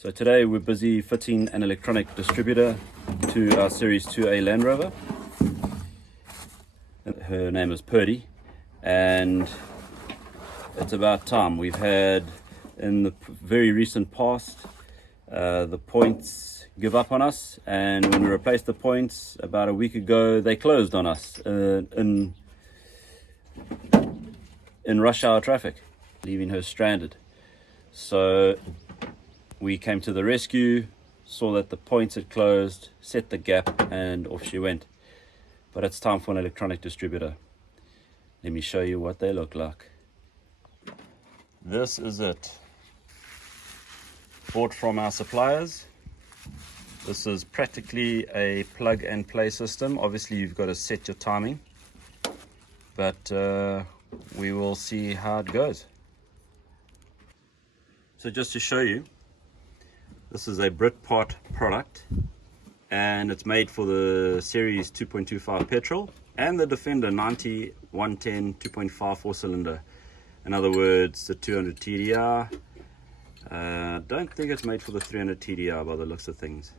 So today we're busy fitting an electronic distributor to our Series IIA Land Rover. Her name is Purdey, and it's about time. We've had in the very recent past the points give up on us, and when we replaced the points about a week ago, they closed on us in rush hour traffic, leaving her stranded. So we came to the rescue, saw that the points had closed, set the gap, and off she went. But it's time for an electronic distributor. Let me show you what they look like. This is it. Bought from our suppliers. This is practically a plug and play system. Obviously you've got to set your timing, but we will see how it goes. So just to show you, this is a Britpart product, and it's made for the Series 2.25 petrol and the Defender 90 110 2.5 4-cylinder. In other words, the 200 TDI. Don't think it's made for the 300 TDI by the looks of things.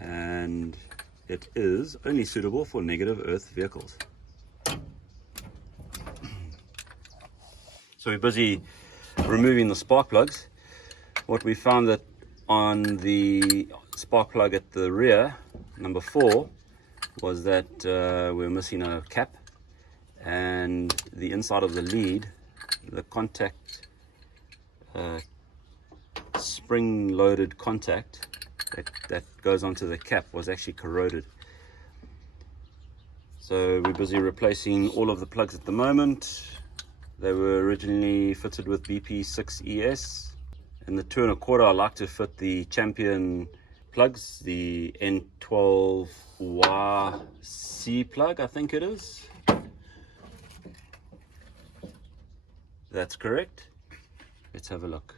And it is only suitable for negative earth vehicles. So we're busy removing the spark plugs. What we found that on the spark plug at the rear, number 4, was that we're missing a cap, and the inside of the lead, the contact, spring loaded contact that goes onto the cap was actually corroded. So we're busy replacing all of the plugs at the moment. They were originally fitted with BP6ES. In the 2 1/4, I like to fit the Champion plugs, the N12YC plug, I think it is. That's correct. Let's have a look.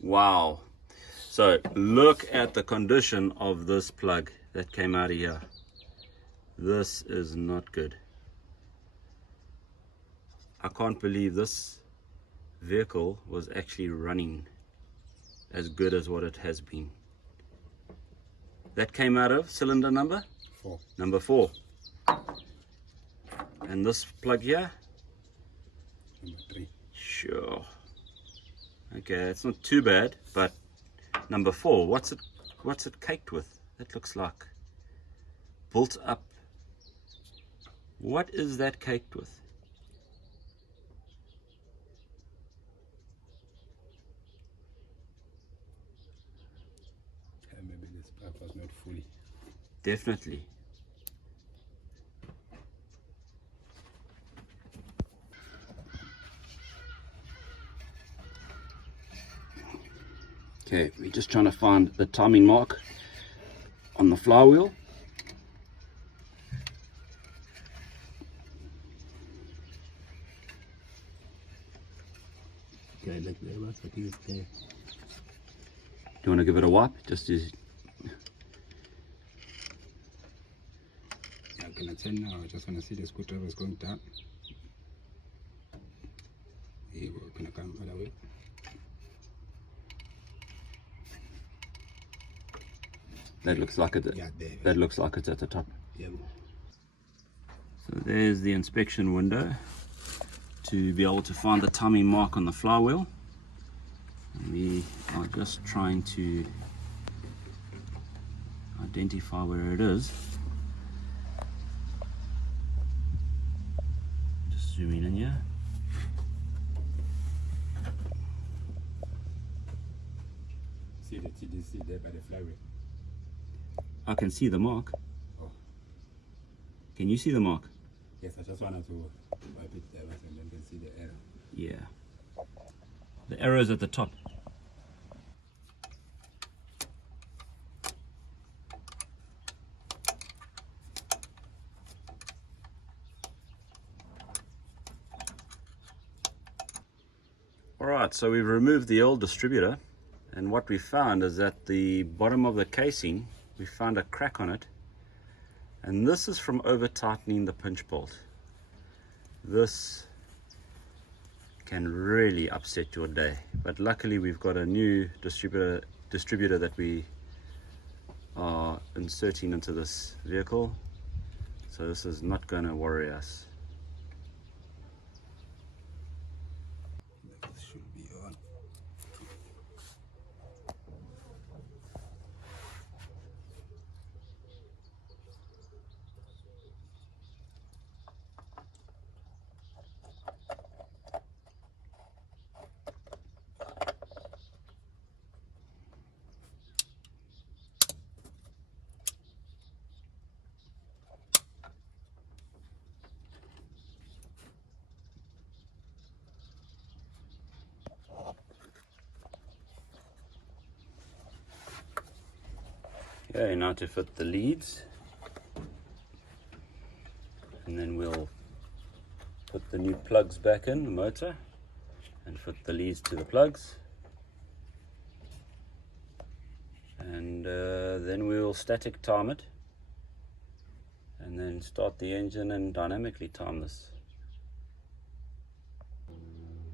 Wow. So look at the condition of this plug that came out of here. This is not good. I can't believe this vehicle was actually running as good as what it has been. That came out of cylinder number 4. Number 4. And this plug here? Number 3. Sure. Okay, it's not too bad, but number 4, what's it caked with? That looks like built up. What is that caked with? Maybe this plug was not fully. Definitely. Okay, we're just trying to find the timing mark on the flywheel. Okay, look, there was what is there. Do you want to give it a wipe? Just to... I cannot tell now, I just want to see the screwdriver is going down. Here we go, gonna come other way. That looks like it. Yeah, there. That looks like it's at the top. Yeah. So there's the inspection window to be able to find the timing mark on the flywheel. And we are just trying to identify where it is. Just zooming in here. See the TDC there by the flywheel. I can see the mark. Oh. Can you see the mark? Yes, I just wanted to wipe it there and then you can see the error. Yeah. The arrow is at the top. Alright, so we've removed the old distributor, and what we found is that the bottom of the casing, we found a crack on it, and this is from over tightening the pinch bolt. This can really upset your day. But luckily we've got a new distributor that we are inserting into this vehicle, so this is not going to worry us. That should be on. Okay, now to fit the leads, and then we'll put the new plugs back in the motor and fit the leads to the plugs, and then we'll static time it and then start the engine and dynamically time this.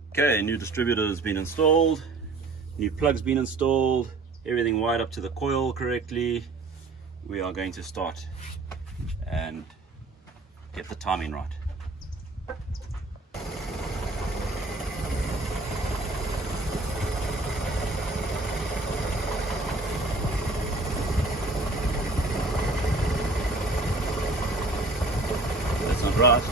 Okay, new distributor has been installed, new plugs been installed, everything wired up to the coil correctly. We are going to start and get the timing right. That's not right.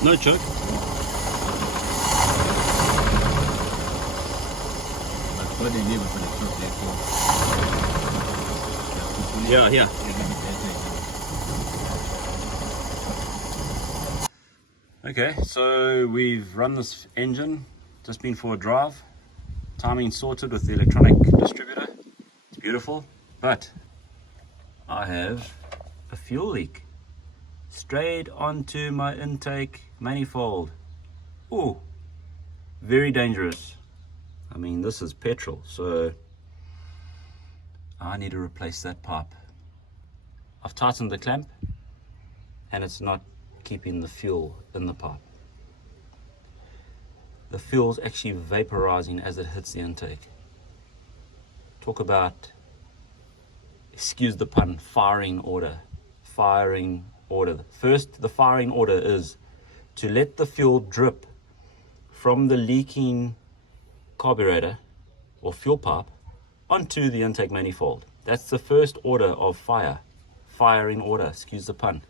No choke. But Purdey never for the truck there. Yeah, yeah. Okay, so we've run this engine, just been for a drive, timing sorted with the electronic distributor. It's beautiful, but I have a fuel leak straight onto my intake manifold. Oh, very dangerous. I mean, this is petrol, so I need to replace that pipe. I've tightened the clamp and it's not keeping the fuel in the pipe. The fuel's actually vaporizing as it hits the intake. Talk about, excuse the pun, firing order. Firing order. First, the firing order is to let the fuel drip from the leaking carburetor or fuel pipe onto the intake manifold. That's the first order of fire. Firing order, excuse the pun.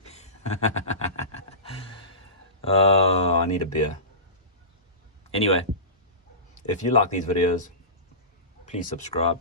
Oh, I need a beer. Anyway, if you like these videos, please subscribe.